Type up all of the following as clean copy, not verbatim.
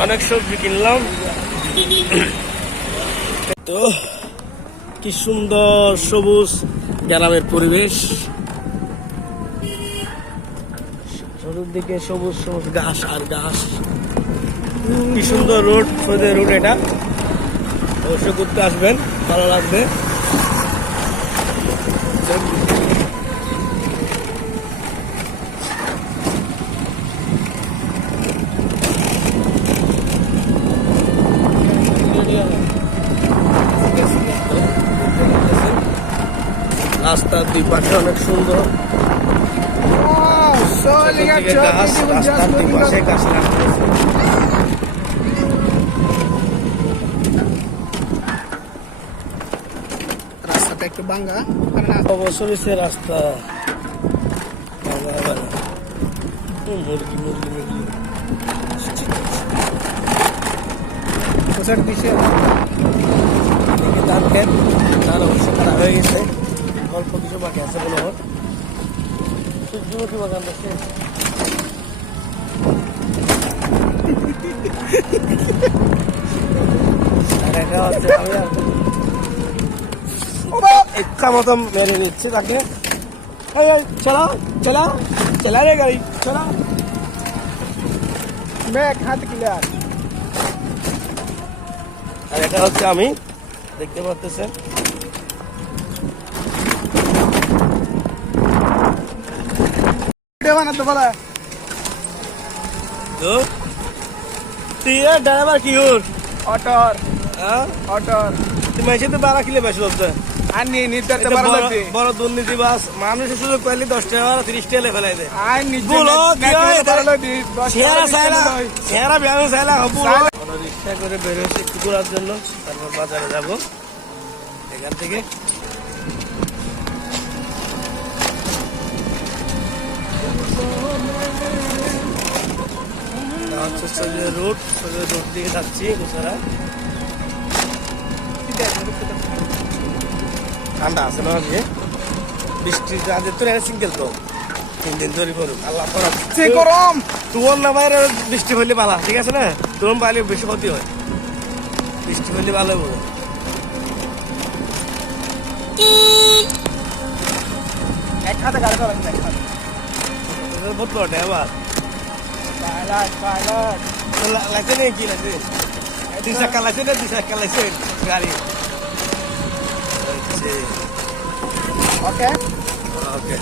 অনেক সবজি কিনলাম। তো কি সুন্দর সবুজ গ্রামের পরিবেশ, চতুর্দিকে সবুজ সবুজ ঘাস আর ঘাস। কি সুন্দর রোড, সৌদি রোড এটা। অবশ্যই ঘুরতে আসবেন, ভালো লাগবে। রাস্তার দুই পাশে অনেক সুন্দর গাছ, রাস্তার দুই পাশে গাছ লাগানো। রাস্তাটা একটু ভাঙা, অবসর হয়েছে রাস্তা মুরগি মুরগি মুরগি ধান খেত, ধান অবশ্য খারাপ হয়ে গেছে, অল্প কিছু বাকি আছে বলে আমার সূর্যমুখী বাগান আছে। এটা হচ্ছে আমি इतना मतलब मेरे नीचे ताकि चला चला चला रे गाड़ी चला ব্যাগ হাত ক্লিয়ার। আর এটা হচ্ছে আমি দেখতে পাচ্ছেন ভিডিও বানাতে বলা তো তুই ড্রাইভার কি ওর অটোর হ্যাঁ অটোর তুমি এসে তো 12 কিলো বেশি হচ্ছে আর নিয়ে নিতে পারা লাগবে। বড় দুর্নীতিবাজ মানুষের সুযোগ পাইলে 10 টাকা 30 টাকা ফেলাই দেয়। আর নিজে বলো কি হয় শেয়ারা শেয়ারা ব্যাংক চাইলা হবো রিক্সা করে বের হয়েছে একটু ঘোরার জন্য, তারপর বাজারে যাব। এখান থেকে হচ্ছে সোজা রোড দিকে যাচ্ছি গোসারা। ঠান্ডা আছে না আজকে, বৃষ্টি আজ তো সিঙ্গেল তো 3 দিন ধরে করুক আল্লাহ গরম। তোর না বাইরে বৃষ্টি হইলে ভালো, ঠিক আছে না? তোর বাইরে বেশি ক্ষতি হয়, বৃষ্টি হইলে ভালো বলো। এক হাতে গাড়ি চালাচ্ছি, এক হাতে বহুত বড় আবার লাগছে না, কি লাগছে? 2 চাকা লাগছে না, 2 চাকা লাগছে গাড়ি। ওকে ওকে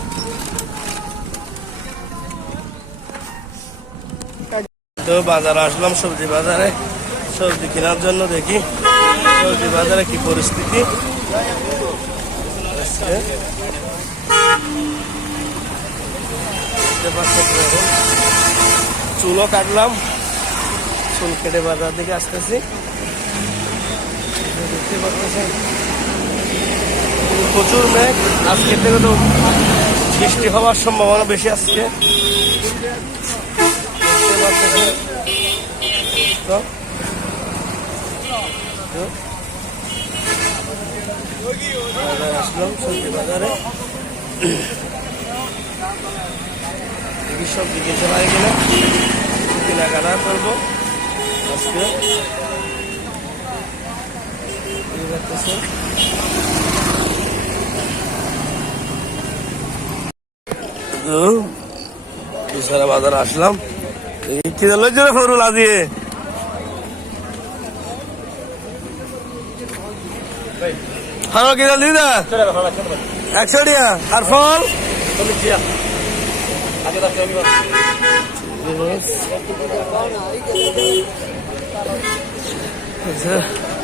তো বাজারে আসলাম, সবজি বাজারে সবজি কেনার জন্য। দেখি সবজি বাজারে কি পরিস্থিতি। চুলও কাটলাম, চুল কেটে বাজার দিকে আসতেছি। দেখতে পাচ্ছেন প্রচুর মেঘ, আজকে থেকে তো বৃষ্টি হওয়ার সম্ভাবনা বেশি আসছে। আসলাম সবজি বাজারে, দেখি সবজি কিনতে পারি কিনা, কেনাকাটা করবো আজকে। সারা বাজার আসলাম, কি জোরে ফরুল আজিয়ে হানো কি দিদি দা 100 টাকা আর ফল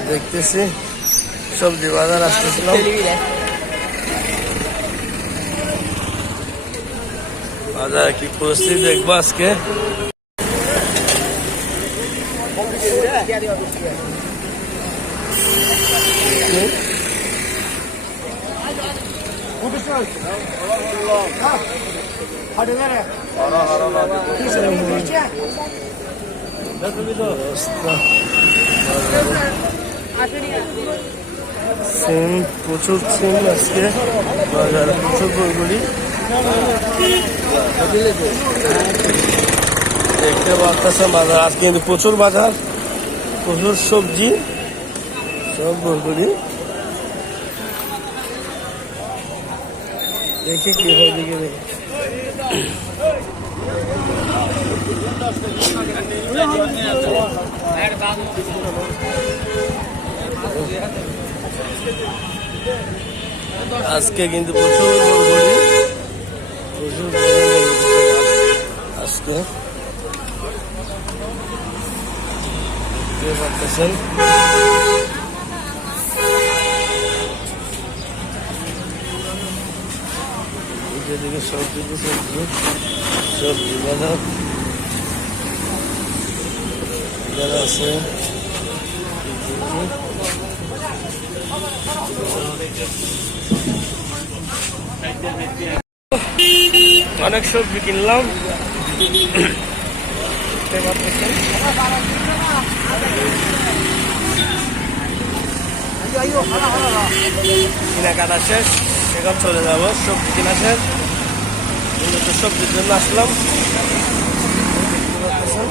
দেখতেছি সবজি বাজার আসতেছিলাম। বাজার কি পরিস্থিতি দেখবো আজকে। সিম প্রচুর, সিম আজকে বাজারে প্রচুর বইগুলি। দেখতে পাচ্ছেন বাজার আজকে কিন্তু প্রচুর বাজার, প্রচুর সবজি, সব বরগুড়ি। দেখি কি হয় দিকে দেখি। আজকে কিন্তু প্রচুর বরগুড়ি, প্রচুর আজকে দেখতে পাচ্ছেন। এদিকে সবজি সবজি সবজি বাজার যারা আছে অনেক সবজি কিনলাম, দেখতে পাচ্ছেন। কেনাকাটা শেষ, এখন চলে যাবো সবজি কেনা শেষ। মূলত সবজির জন্য আসলাম, দেখতে পাচ্ছেন।